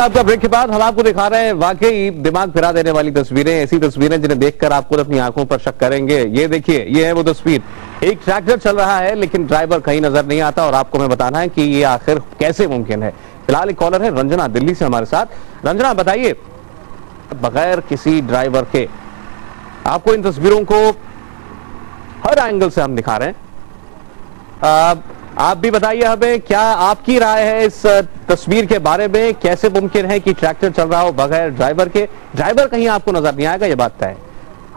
आपका ब्रेक के बाद हम आपको दिखा रहे हैं वाकई दिमाग फिरा देने वाली तस्वीरें, ऐसी तस्वीरें जिन्हें देखकर आप खुद अपनी आंखों पर शक करेंगे। ये देखिए, ये है वो तस्वीर, एक ट्रैक्टर चल रहा है लेकिन ड्राइवर कहीं नजर नहीं आता और आपको मैं बताना है कि ये आखिर कैसे मुमकिन है। फिलहाल एक कॉलर है रंजना दिल्ली से हमारे साथ। रंजना बताइए, बगैर किसी ड्राइवर के आपको इन तस्वीरों को हर एंगल से हम दिखा रहे हैं, आप भी बताइए हमें क्या आपकी राय है इस तस्वीर के बारे में। कैसे मुमकिन है कि ट्रैक्टर चल रहा हो बगैर ड्राइवर के, ड्राइवर कहीं आपको नजर नहीं आएगा, ये बात तय है।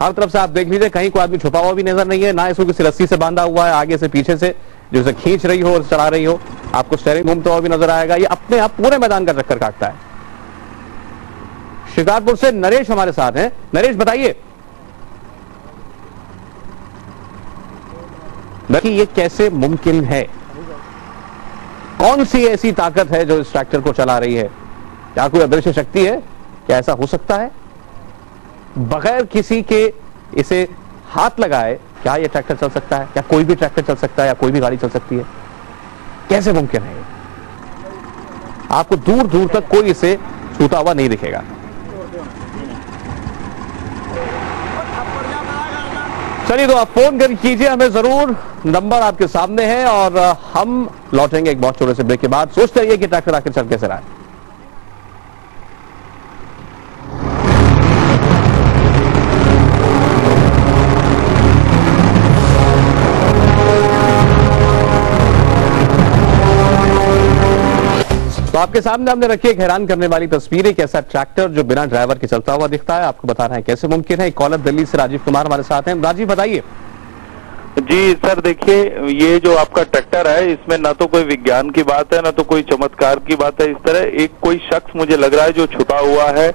हर तरफ से आप देख लीजिए, कहीं कोई आदमी छुपा हुआ भी नजर नहीं है, ना इसको किसी रस्सी से बांधा हुआ है आगे से पीछे से जो इसे खींच रही हो और चला रही हो। आपको स्टीयरिंग घूमता हुआ भी नजर आएगा। ये अपने आप पूरे मैदान का चक्कर काटता है। शिकारपुर से नरेश हमारे साथ हैं। नरेश बताइए कि ये कैसे मुमकिन है, कौन सी ऐसी ताकत है जो इस ट्रैक्टर को चला रही है? क्या कोई अदृश्य शक्ति है? क्या ऐसा हो सकता है बगैर किसी के इसे हाथ लगाए क्या ये ट्रैक्टर चल सकता है? क्या कोई भी ट्रैक्टर चल सकता है या कोई भी गाड़ी चल सकती है? कैसे मुमकिन है? आपको दूर दूर तक कोई इसे छूता हुआ नहीं दिखेगा। चलिए तो आप फोन कर कीजिए हमें जरूर, नंबर आपके सामने है और हम लौटेंगे एक बहुत छोटे से ब्रेक के बाद। सोचते रहिए कि ट्रैक्टर आखिर चल कैसे रहा है। तो आपके सामने हमने रखी एक हैरान करने वाली तस्वीर, एक ऐसा ट्रैक्टर जो बिना ड्राइवर के चलता हुआ दिखता है। आपको बताना है कैसे मुमकिन है। एक कॉलर दिल्ली से राजीव कुमार हमारे साथ हैं। राजीव बताइए। जी सर, देखिए ये जो आपका ट्रैक्टर है इसमें ना तो कोई विज्ञान की बात है ना तो कोई चमत्कार की बात है। इस तरह एक कोई शख्स मुझे लग रहा है जो छुपा हुआ है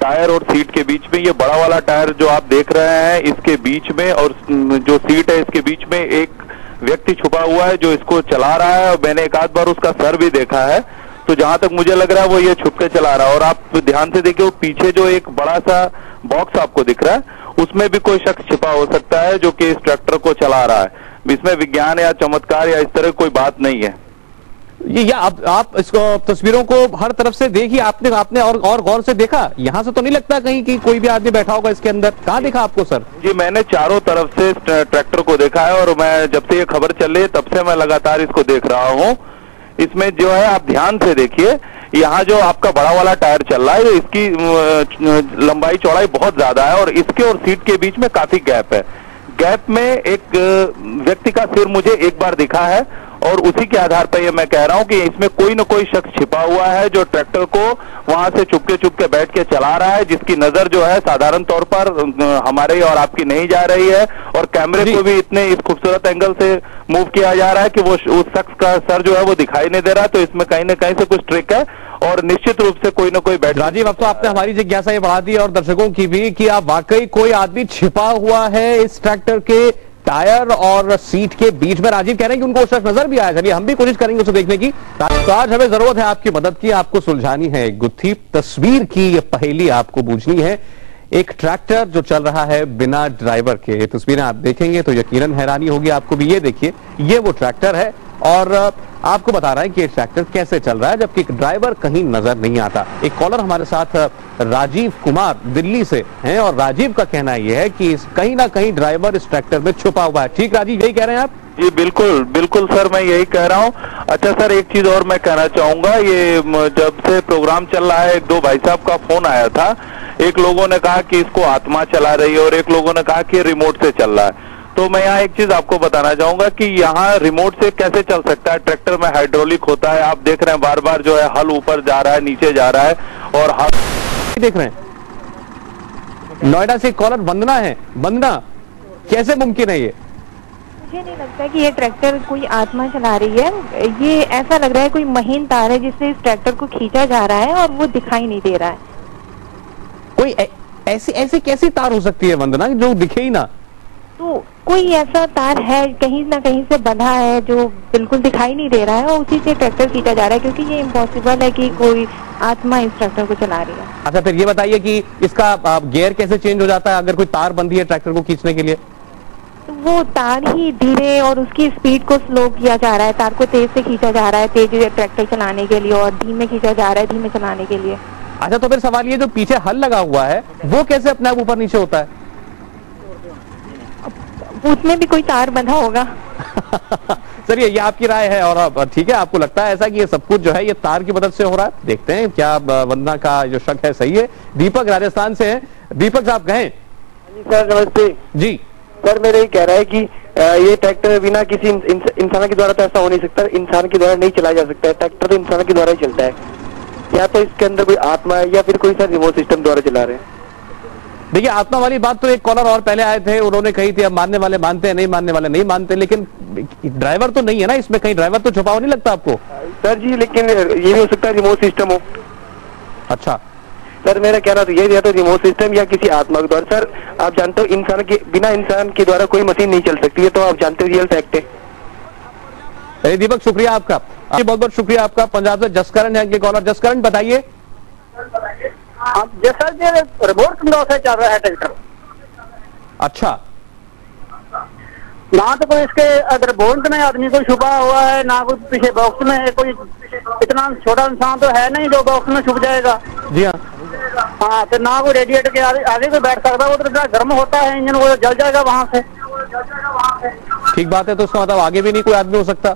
टायर और सीट के बीच में। ये बड़ा वाला टायर जो आप देख रहे हैं इसके बीच में और जो सीट है इसके बीच में एक व्यक्ति छुपा हुआ है जो इसको चला रहा है और मैंने एक आध बार उसका सर भी देखा है। तो जहां तक मुझे लग रहा है वो ये छुप के चला रहा है। और आप ध्यान से देखिए वो पीछे जो एक बड़ा सा बॉक्स आपको दिख रहा है उसमें भी कोई शख्स छिपा हो सकता है जो कि इस ट्रैक्टर को चला रहा है। इसमें विज्ञान या चमत्कार या इस तरह कोई बात नहीं है। ये या आप इसको तस्वीरों को हर तरफ से देखिए, आपने और गौर से देखा, यहां से तो नहीं लगता कहीं कि कोई भी आदमी बैठा होगा इसके अंदर। कहां देखा आपको सर? जी मैंने चारों तरफ से ट्रैक्टर को देखा है और मैं जब से ये खबर चल रही है तब से मैं लगातार इसको देख रहा हूँ। इसमें जो है आप ध्यान से देखिए, यहाँ जो आपका बड़ा वाला टायर चल रहा है इसकी लंबाई चौड़ाई बहुत ज्यादा है और इसके और सीट के बीच में काफी गैप है। गैप में एक व्यक्ति का सिर मुझे एक बार दिखा है और उसी के आधार पर ये मैं कह रहा हूँ कि इसमें कोई न कोई शख्स छिपा हुआ है जो ट्रैक्टर को वहां से चुपके बैठ के चला रहा है, जिसकी नजर जो है साधारण तौर पर हमारे और आपकी नहीं जा रही है और कैमरे को भी इतने इस खूबसूरत एंगल से मूव किया जा रहा है कि वो उस शख्स का सर जो है वो दिखाई नहीं दे रहा है। तो इसमें कहीं न कहीं से कुछ ट्रिक है और निश्चित रूप से कोई न कोई बैठ। राजीव, अब तो आपने हमारी जिज्ञासा ये बढ़ा दी और दर्शकों की भी कि आप वाकई कोई आदमी छिपा हुआ है इस ट्रैक्टर के टायर और सीट के बीच में। राजीव कह रहे हैं कि उनको उस शख्स नजर भी आया। चलिए हम भी कोशिश करेंगे उसे देखने की। तो आज हमें जरूरत है आपकी मदद की, आपको सुलझानी है एक गुत्थी, तस्वीर की ये पहेली आपको बूझनी है। एक ट्रैक्टर जो चल रहा है बिना ड्राइवर के, ये तस्वीरें आप देखेंगे तो यकीनन हैरानी होगी आपको भी। ये देखिए, ये वो ट्रैक्टर है और आपको बता रहा है कि ये ट्रैक्टर कैसे चल रहा है जबकि ड्राइवर कहीं नजर नहीं आता। एक कॉलर हमारे साथ राजीव कुमार दिल्ली से हैं और राजीव का कहना यह है कि कहीं ना कहीं ड्राइवर इस ट्रैक्टर में छुपा हुआ है। ठीक राजीव, यही कह रहे हैं आप? जी बिल्कुल बिल्कुल सर, मैं यही कह रहा हूँ। अच्छा सर, एक चीज और मैं कहना चाहूंगा, ये जब से प्रोग्राम चल रहा है एक दो भाई साहब का फोन आया था। एक लोगों ने कहा कि इसको आत्मा चला रही है और एक लोगों ने कहा कि रिमोट से चल रहा है। तो मैं यहाँ एक चीज आपको बताना चाहूंगा कि यहाँ रिमोट से कैसे चल सकता है। ट्रैक्टर में हाइड्रोलिक होता है, आप देख रहे हैं बार बार जो है हल ऊपर जा रहा है नीचे जा रहा है और हल देख रहे हैं। नोएडा से कॉलर वंदना है। वंदना, कैसे मुमकिन है ये? मुझे नहीं लगता कि ये ट्रैक्टर कोई आत्मा चला रही है। ये ऐसा लग रहा है कोई महीन तार है जिससे इस ट्रैक्टर को खींचा जा रहा है और वो दिखाई नहीं दे रहा है। कोई ऐसी कैसी तार हो सकती है वंदना जो दिखे ही ना? तो कोई ऐसा तार है कहीं ना कहीं से बंधा है जो बिल्कुल दिखाई नहीं दे रहा है और उसी से ट्रैक्टर खींचा जा रहा है, क्योंकि ये इम्पॉसिबल है कि कोई आत्मा इस ट्रैक्टर को चला रही है। अच्छा, फिर ये बताइए कि इसका गियर कैसे चेंज हो जाता है अगर कोई तार बंधी है ट्रैक्टर को खींचने के लिए? तो वो तार ही धीरे और उसकी स्पीड को स्लो किया जा रहा है, तार को तेज से खींचा जा रहा है तेज ट्रैक्टर चलाने के लिए और धीमे खींचा जा रहा है धीमे चलाने के लिए। अच्छा, तो फिर सवाल ये, जो पीछे हल लगा हुआ है वो कैसे अपने आप ऊपर नीचे होता है? उसमें भी कोई तार बंधा होगा। चलिए, ये आपकी राय है और अब ठीक है, आपको लगता है ऐसा कि ये सब कुछ जो है ये तार की मदद से हो रहा है? देखते हैं क्या वंदना का जो शक है सही है। दीपक राजस्थान से है। दीपक साहब कहें। सर नमस्ते जी। सर मेरा ये कह रहा है कि ये ट्रैक्टर बिना किसी इंसान के द्वारा तो ऐसा हो नहीं सकता, इंसान के द्वारा नहीं चलाया जा सकता है, ट्रैक्टर तो इंसान के द्वारा ही चलता है। या तो इसके अंदर कोई आत्मा है या फिर कोई सर रिमोट सिस्टम द्वारा चला रहे हैं। देखिए, आत्मा वाली बात तो एक कॉलर और पहले आए थे, उन्होंने कही थी, अब मानने वाले मानते हैं, नहीं मानने वाले नहीं मानते, लेकिन ड्राइवर तो नहीं है ना इसमें, कहीं ड्राइवर तो छुपा हुआ नहीं लगता आपको? सर जी, लेकिन ये भी हो सकता है रिमोट सिस्टम हो। अच्छा सर, मेरा कहना तो ये, या तो रिमोट सिस्टम या किसी आत्मा के द्वारा। सर आप जानते हो इंसान के बिना इंसान के द्वारा कोई मशीन नहीं चल सकती है, तो आप जानते हो रियल फैक्ट है। अरे दीपक, शुक्रिया आपका, बहुत बहुत शुक्रिया आपका। पंजाब से जसकरण है अगले कॉलर। जसकरण बताइए। सर ये रिमोट कंट्रोल से चल रहा है ट्रैक्टर। अच्छा, ना तो कोई इसके अगर बोल्ट में आदमी कोई छुपा हुआ है, ना कोई पीछे बॉक्स में है, कोई इतना छोटा इंसान तो है नहीं जो बॉक्स में छुप जाएगा। जी हाँ। हाँ, तो ना कोई रेडिएटर के आगे कोई बैठ सकता है, वो तो इतना गर्म होता है इंजन, वो जल जाएगा वहां से। ठीक बात है, तो उसका मतलब आगे भी नहीं कोई आदमी हो सकता?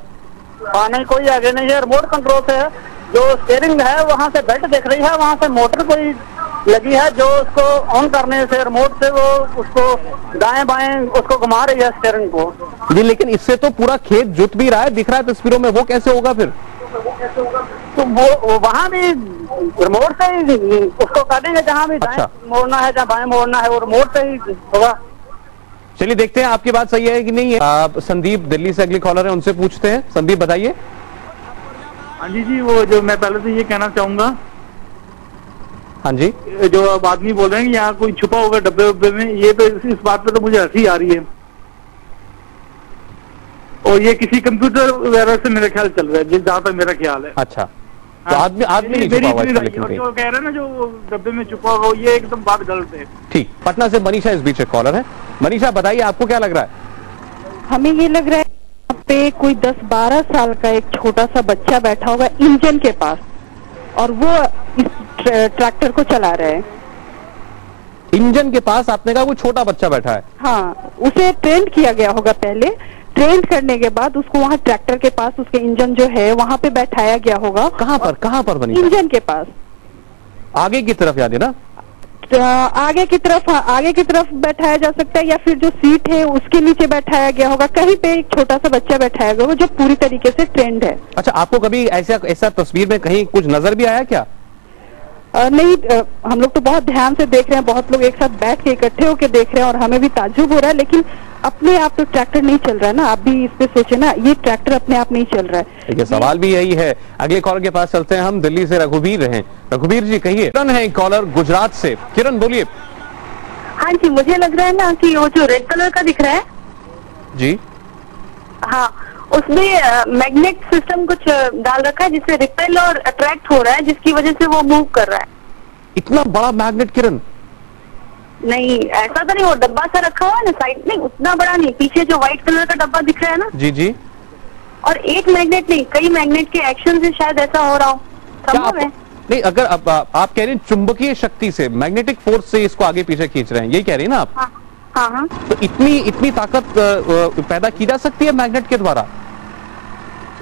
हाँ नहीं, कोई आगे नहीं है, रिमोट कंट्रोल से है। जो स्टीयरिंग है वहाँ से बेल्ट दिख रही है, वहाँ से मोटर कोई लगी है जो उसको ऑन करने से रिमोट से वो उसको दाएं बाएं उसको घुमा रही है स्टीयरिंग को। जी, लेकिन इससे तो पूरा खेत जुत भी रहा है, दिख रहा है तस्वीरों में, वो कैसे होगा फिर? तो वो वहाँ भी रिमोट से ही उसको काटेंगे, जहाँ भी दाएं मोड़ना है जहाँ बाएं मोड़ना है वो रिमोट से ही होगा। चलिए देखते हैं आपकी बात सही है कि नहीं है। आप संदीप दिल्ली से अगले कॉलर है, उनसे पूछते हैं। संदीप बताइए। हाँ जी, वो जो मैं पहले से ये कहना चाहूंगा, हाँ जी, जो अब आदमी बोल रहे हैं कि यहाँ कोई छुपा होगा डब्बे वब्बे में, ये तो इस बात पे तो मुझे हंसी आ रही है। और ये किसी कंप्यूटर वगैरह से मेरा ख्याल चल रहा है, जहाँ तक मेरा ख्याल है। अच्छा, तो आदमी नहीं छुपा हुआ है, लेकिन जो कह रहे हैं ना जो डब्बे में छुपा हुआ, ये एकदम बात गलत है। ठीक। पटना से मनीषा इस बीच एक कॉलर है। मनीषा बताइए, आपको क्या लग रहा है? हमें ये लग रहा है यहाँ पे कोई 10-12 साल का एक छोटा सा बच्चा बैठा होगा इंजन के पास और वो इस ट्रैक्टर को चला रहा है। इंजन के पास आपने कहा कोई छोटा बच्चा बैठा है? हाँ, उसे ट्रेन किया गया होगा पहले, ट्रेन करने के बाद उसको वहाँ ट्रैक्टर के पास उसके इंजन जो है वहाँ पे बैठाया गया होगा। कहाँ पर बनी? इंजन के पास, आगे की तरफ, याद है ना? आगे की तरफ बैठाया जा सकता है, या फिर जो सीट है उसके नीचे बैठाया गया होगा। कहीं पे एक छोटा सा बच्चा बैठाया गया होगा जो पूरी तरीके से ट्रेंड है। अच्छा, आपको कभी ऐसा तस्वीर में कहीं कुछ नजर भी आया क्या? नहीं, हम लोग तो बहुत ध्यान से देख रहे हैं, बहुत लोग एक साथ बैठ के इकट्ठे होकर देख रहे हैं और हमें भी ताज्जुब हो रहा है, लेकिन अपने आप तो ट्रैक्टर नहीं चल रहा है ना। आप भी इस पे सोचे ना, ये ट्रैक्टर अपने आप नहीं चल रहा है। देखिए, सवाल भी यही है। अगले कॉलर के पास चलते हैं हम। दिल्ली से रघुवीर हैं। रघुवीर जी कहिए। किरण है कॉलर गुजरात से। किरण बोलिए। हाँ जी, मुझे लग रहा है ना कि वो जो रेड कलर का दिख रहा है जी, हाँ, उसमें मैग्नेट सिस्टम कुछ डाल रखा है जिससे रिपेल और अट्रैक्ट हो रहा है, जिसकी वजह से वो मूव कर रहा है। इतना बड़ा मैग्नेट? किरण नहीं, ऐसा तो नहीं, वो डब्बा सा रखा हुआ है ना साइड में, उतना बड़ा नहीं, पीछे जो व्हाइट कलर का डब्बा दिख रहा है ना। जी जी। और एक मैग्नेट नहीं, कई मैग्नेट के एक्शन से शायद ऐसा हो रहा हो, संभव है। नहीं, अगर आप कह रहे हैं चुंबकीय शक्ति से, मैग्नेटिक फोर्स से इसको आगे पीछे खींच रहे हैं, यही कह रही है ना आप? हाँ हाँ। तो इतनी ताकत पैदा की जा सकती है मैग्नेट के द्वारा?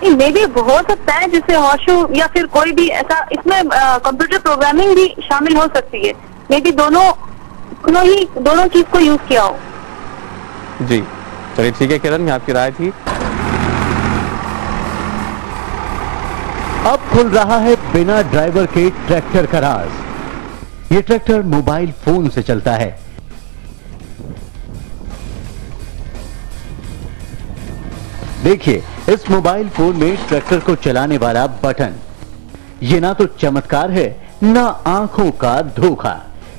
मे भी हो सकता है, जिससे हॉशू या फिर कोई भी ऐसा, इसमें कंप्यूटर प्रोग्रामिंग भी शामिल हो सकती है। मे भी दोनों चीज को यूज किया हो। जी, चलिए ठीक है किरण, ये आपकी राय थी। अब खुल रहा है बिना ड्राइवर के ट्रैक्टर का राज। ये ट्रैक्टर मोबाइल फोन से चलता है। देखिए, इस मोबाइल फोन में ट्रैक्टर को चलाने वाला बटन, ये ना तो चमत्कार है ना आंखों का धोखा,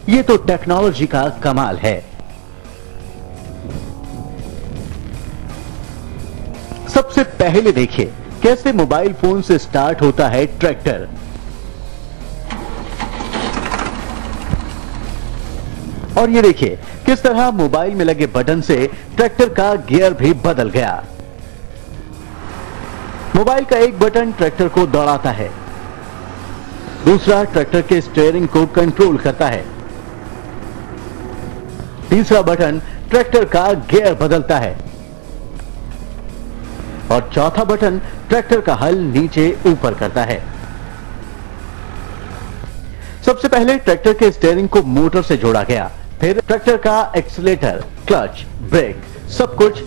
ये तो टेक्नोलॉजी का कमाल है। सबसे पहले देखिए कैसे मोबाइल फोन से स्टार्ट होता है ट्रैक्टर। और ये देखिए किस तरह मोबाइल में लगे बटन से ट्रैक्टर का गियर भी बदल गया। मोबाइल का एक बटन ट्रैक्टर को दौड़ाता है, दूसरा ट्रैक्टर के स्टीयरिंग को कंट्रोल करता है, तीसरा बटन ट्रैक्टर का गियर बदलता है और चौथा बटन ट्रैक्टर का हल नीचे ऊपर करता है। सबसे पहले ट्रैक्टर के स्टीयरिंग को मोटर से जोड़ा गया, फिर ट्रैक्टर का एक्सीलेटर, क्लच, ब्रेक सब कुछ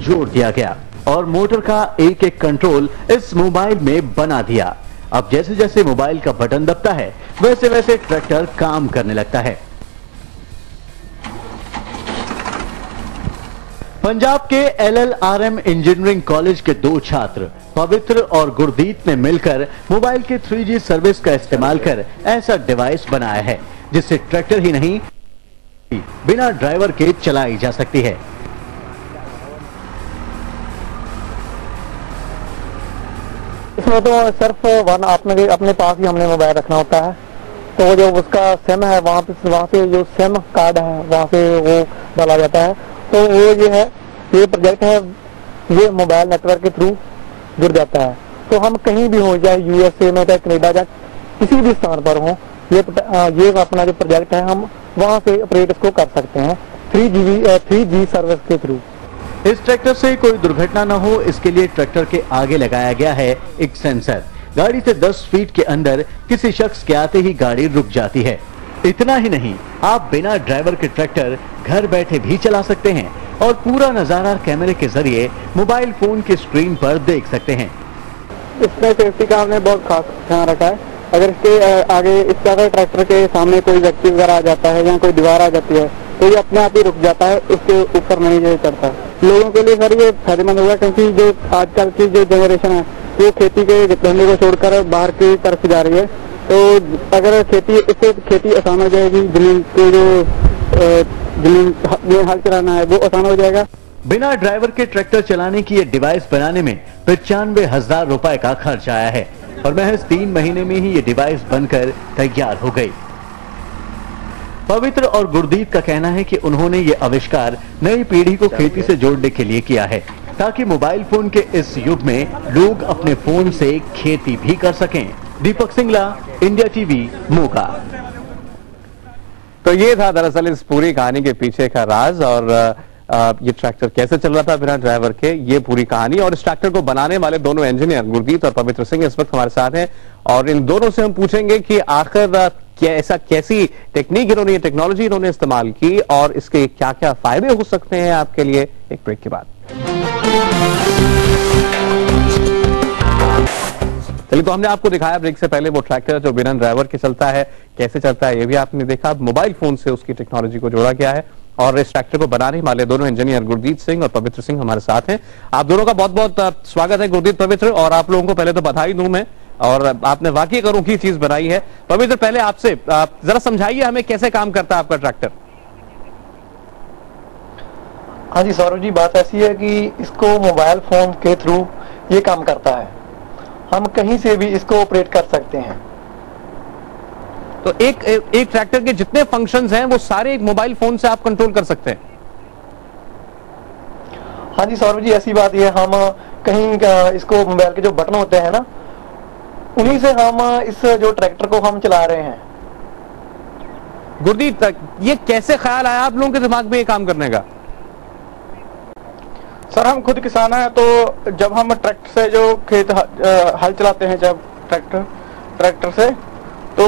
जोड़ दिया गया और मोटर का एक एक कंट्रोल इस मोबाइल में बना दिया। अब जैसे जैसे मोबाइल का बटन दबता है वैसे वैसे ट्रैक्टर काम करने लगता है। पंजाब के LLRM इंजीनियरिंग कॉलेज के 2 छात्र पवित्र और गुरदीप ने मिलकर मोबाइल के 3G सर्विस का इस्तेमाल कर ऐसा डिवाइस बनाया है जिससे ट्रैक्टर ही नहीं बिना ड्राइवर के चलाई जा सकती है। इसमें तो सिर्फ अपने पास ही हमने मोबाइल रखना होता है, तो जो उसका सिम है वहाँ पे जो सिम कार्ड है वहाँ पे वो डाला जाता है। तो वो ये प्रोजेक्ट है, ये मोबाइल नेटवर्क के थ्रू जुड़ जाता है। तो हम कहीं भी हो, चाहे USA में, चाहे कनाडा, चाहे किसी भी स्थान पर हो, ये अपना जो प्रोजेक्ट है हम वहाँ से ऑपरेट इसको कर सकते हैं 3G सर्विस के थ्रू। इस ट्रैक्टर से कोई दुर्घटना न हो इसके लिए ट्रैक्टर के आगे लगाया गया है एक सेंसर। गाड़ी से 10 फीट के अंदर किसी शख्स के आते ही गाड़ी रुक जाती है। इतना ही नहीं, आप बिना ड्राइवर के ट्रैक्टर घर बैठे भी चला सकते हैं और पूरा नजारा कैमरे के जरिए मोबाइल फोन की स्क्रीन पर देख सकते हैं। इसमें सेफ्टी का हमने बहुत खास ध्यान रखा है। अगर इसके आगे इस तरह ट्रैक्टर के सामने कोई व्यक्ति वगैरह आ जाता है या कोई दीवार आ जाती है तो ये अपने आप ही रुक जाता है, उसके ऊपर नहीं चढ़ता। लोगों के लिए सर ये फायदेमंद होगा क्योंकि जो आजकल की जो जनरेशन है वो खेती के धंधे को छोड़कर बाहर की तरफ जा रही है। तो अगर खेती आसान हो जाएगी, जमीन को जो हल चलाना है वो आसान हो जाएगा। बिना ड्राइवर के ट्रैक्टर चलाने की ये डिवाइस बनाने में 95,000 रुपए का खर्च आया है और महज 3 महीने में ही ये डिवाइस बनकर तैयार हो गई। पवित्र और गुरदीप का कहना है कि उन्होंने ये आविष्कार नई पीढ़ी को खेती से जोड़ने के लिए किया है ताकि मोबाइल फोन के इस युग में लोग अपने फोन से खेती भी कर सकें। Deepak Singla, India TV, Moga. तो ये था दरअसल इस पूरी कहानी के पीछे का राज और ये ट्रैक्टर कैसे चल रहा था बिना ड्राइवर के, ये पूरी कहानी। और इस ट्रैक्टर को बनाने वाले दोनों इंजीनियर गुरदीप और पवित्र सिंह इस वक्त हमारे साथ हैं और इन दोनों से हम पूछेंगे कि आखिर कैसी टेक्निक इन्होंने, ये टेक्नोलॉजी इन्होंने इस्तेमाल की और इसके क्या क्या फायदे हो सकते हैं आपके लिए, एक ब्रेक के बाद। चलिए, तो हमने आपको दिखाया ब्रेक से पहले वो ट्रैक्टर जो बिना ड्राइवर के चलता है, कैसे चलता है ये भी आपने देखा। मोबाइल फोन से उसकी टेक्नोलॉजी को जोड़ा गया है और इस ट्रैक्टर को बनाने वाले दोनों इंजीनियर गुरदीप सिंह और पवित्र सिंह हमारे साथ हैं। आप दोनों का बहुत बहुत स्वागत है गुरदीप, पवित्र। और आप लोगों को पहले तो बधाई दूं मैं, और आपने वाकई करूं की चीज बनाई है। पवित्र, पहले आपसे जरा समझाइए हमें कैसे काम करता है आपका ट्रैक्टर। हाँ जी सौरभ जी, बात ऐसी है कि इसको मोबाइल फोन के थ्रू ये काम करता है, हम कहीं से भी इसको ऑपरेट कर सकते हैं। तो एक ट्रैक्टर के जितने फंक्शंस हैं वो सारे एक मोबाइल फोन से आप कंट्रोल कर सकते हैं। हाँ जी सौरभ जी, ऐसी बात है, हम कहीं इसको मोबाइल के जो बटन होते हैं ना, उन्हीं से हम इस जो ट्रैक्टर को हम चला रहे हैं। गुरदीप, ये कैसे ख्याल आया आप लोगों के दिमाग में ये काम करने का? सर, हम खुद किसान हैं, तो जब हम ट्रैक्टर से जो खेत हल चलाते हैं, जब ट्रैक्टर से, तो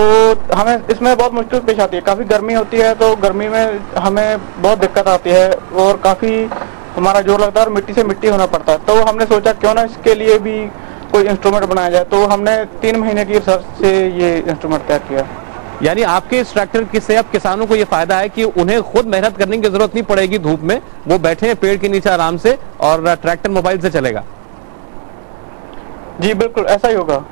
हमें इसमें बहुत मुश्किल पेश आती है। काफी गर्मी होती है, तो गर्मी में हमें बहुत दिक्कत आती है और काफी हमारा जोर लगता है और मिट्टी से मिट्टी होना पड़ता है। तो हमने सोचा क्यों ना इसके लिए भी कोई इंस्ट्रूमेंट बनाया जाए, तो हमने 3 महीने की रिसर्च से ये इंस्ट्रूमेंट तैयार किया। यानी आपके इस ट्रैक्टर से अब किसानों को ये फायदा है कि उन्हें खुद मेहनत करने की जरूरत नहीं पड़ेगी धूप में, वो बैठे हैं पेड़ के नीचे आराम से और ट्रैक्टर मोबाइल से चलेगा। जी बिल्कुल, ऐसा ही होगा।